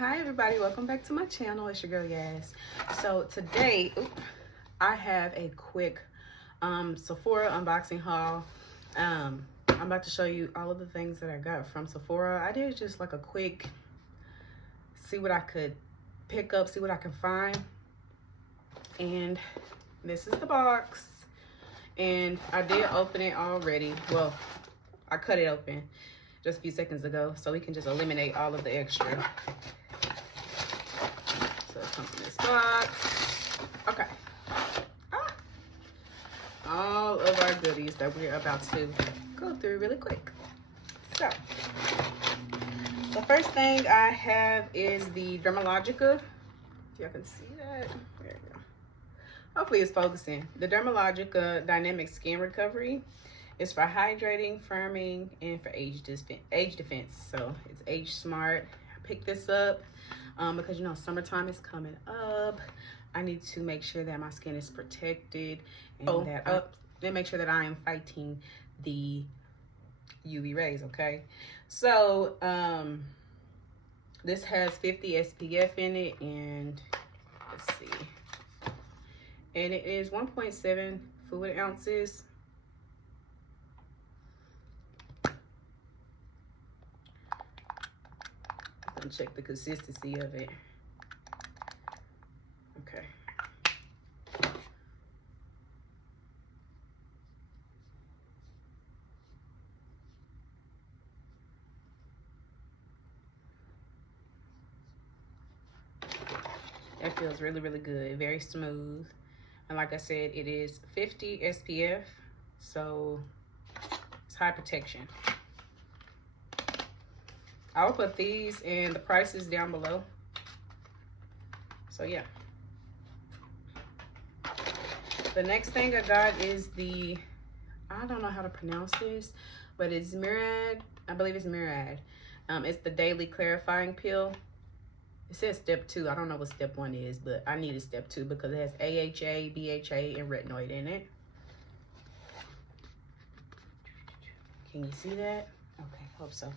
Hi everybody, welcome back to my channel. It's your girl Yas. So today I have a quick Sephora unboxing haul. I'm about to show you all of the things that I got from Sephora. I did just like a quick see what I could pick up, see what I can find. And this is the box. And I did open it already. Well, I cut it open just a few seconds ago, so we can just eliminate all of the extra. So it comes in this box. Okay. All of our goodies that we're about to go through really quick. So, the first thing I have is the Dermalogica. If y'all can see that. There you go. Hopefully it's focusing. The Dermalogica Dynamic Skin Recovery. It's for hydrating, firming, and for age defense. So it's age smart. I picked this up because you know summertime is coming up. I need to make sure that my skin is protected and then make sure that I am fighting the UV rays. Okay, so this has 50 SPF in it, and let's see, and it is 1.7 fluid ounces. Check the consistency of it. Okay. That feels really, really good. Very smooth. And like I said, it is 50 SPF, so it's high protection. I'll put these and the prices down below. So yeah. The next thing I got is the, I don't know how to pronounce this, but it's MURAD. I believe it's MURAD. It's the Daily Clarifying Peel. It says step 2. I don't know what step 1 is, but I needed step 2 because it has AHA, BHA, and retinoid in it. Can you see that? Okay, hope so.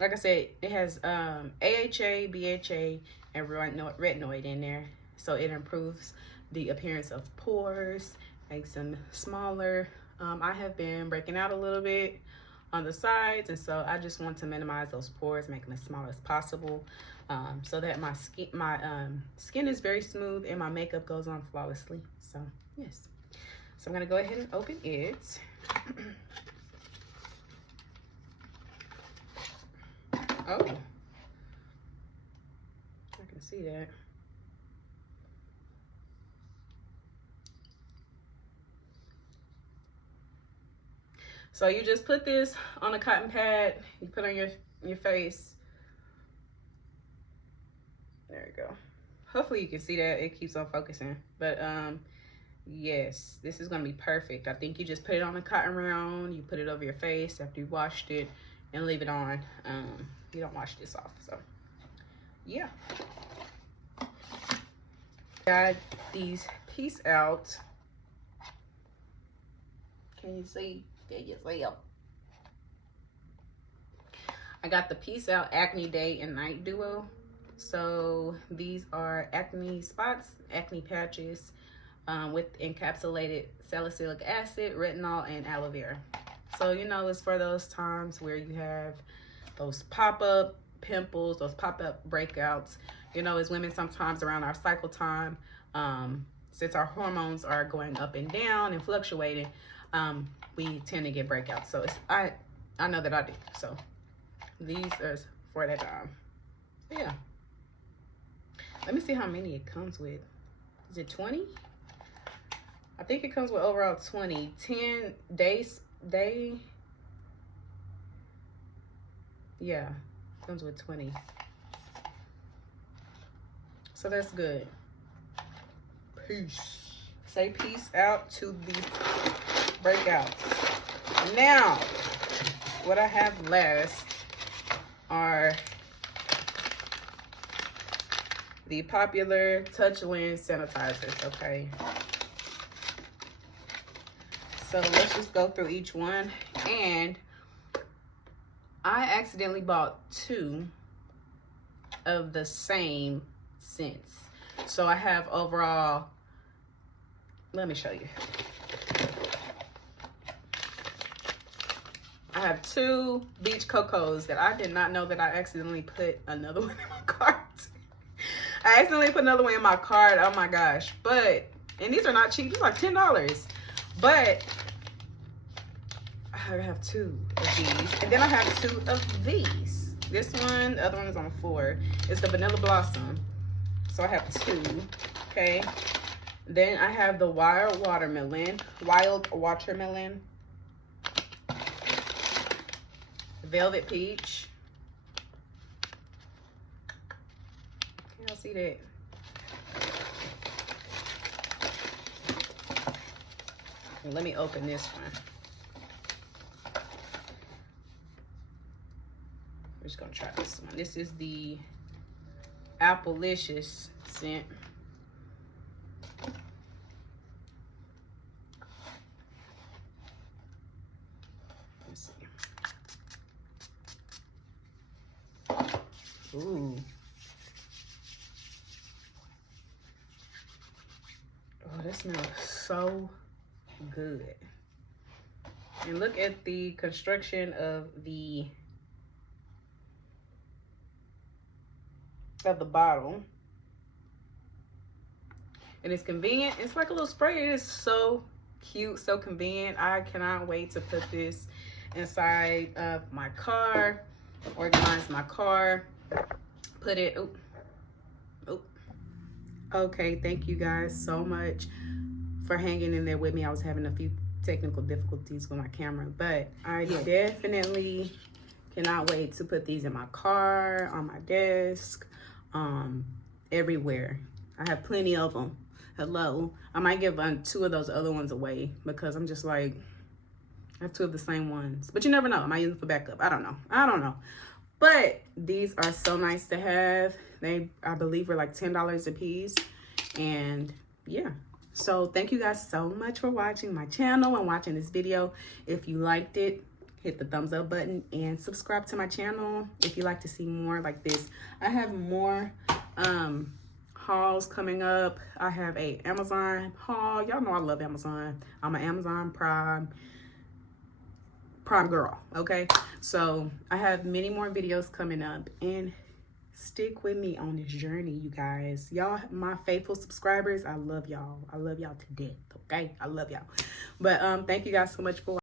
Like I said, it has AHA, BHA, and retinoid in there. So it improves the appearance of pores, makes them smaller. I have been breaking out a little bit on the sides, and so I just want to minimize those pores, make them as small as possible, so that my skin is very smooth and my makeup goes on flawlessly. So yes, so I'm gonna go ahead and open it. Oh, I can see that. So you just put this on a cotton pad, you put on your face. There you go. Hopefully you can see that. It keeps on focusing. But yes, this is gonna be perfect. I think you just put it on a cotton round, you put it over your face after you washed it, and leave it on. You don't wash this off, so yeah. Got these Peace Out. Can you see? Can you see them? I got the Peace Out Acne Day and Night Duo. So these are acne spots, acne patches, with encapsulated salicylic acid, retinol, and aloe vera. So you know, it's for those times where you have those pop-up pimples, those pop-up breakouts. You know, as women, sometimes around our cycle time, since our hormones are going up and down and fluctuating, we tend to get breakouts. So it's, I know that I do. So these are for that time. Yeah. Let me see how many it comes with. Is it 20? I think it comes with overall 20. 10 days. Yeah, comes with 20. So that's good. Peace. Say peace out to the breakouts. Now, what I have last are the popular TOUCHLAND sanitizers, okay? So let's just go through each one. And I accidentally bought 2 of the same scents. So I have overall, let me show you. I have 2 beach cocos that I did not know that I accidentally put another one in my cart. I accidentally put another one in my cart. Oh my gosh. But, and these are not cheap. These are like $10. But I have 2 of these. And then I have 2 of these. This one, the other one is on the floor. It's the Vanilla Blossom. So I have 2. Okay. Then I have the Wild Watermelon. Velvet Peach. Can y'all see that? And let me open this one. We're just gonna try this one. This is the Applicious scent. Let's see. Ooh. Oh, that smells so good. And look at the construction of the bottle. And it's convenient. It's like a little spray. It is so cute, so convenient. I cannot wait to put this inside of my car, organize my car, put it, Okay, thank you guys so much for hanging in there with me. I was having a few technical difficulties with my camera, but I definitely cannot wait to put these in my car, on my desk, everywhere. I have plenty of them. Hello. I might give 2 of those other ones away because I'm just like, I have 2 of the same ones, but you never know. I might use them for backup. I don't know. But these are so nice to have. They, I believe, were like $10 a piece. And yeah. So thank you guys so much for watching my channel and watching this video. If you liked it, hit the thumbs up button and subscribe to my channel if you like to see more like this. I have more hauls coming up. I have a Amazon haul. Y'all know I love Amazon. I'm an Amazon Prime girl, okay? So I have many more videos coming up, and stick with me on this journey, you guys. Y'all, my faithful subscribers, I love y'all. I love y'all to death, okay? I love y'all. But thank you guys so much for watching.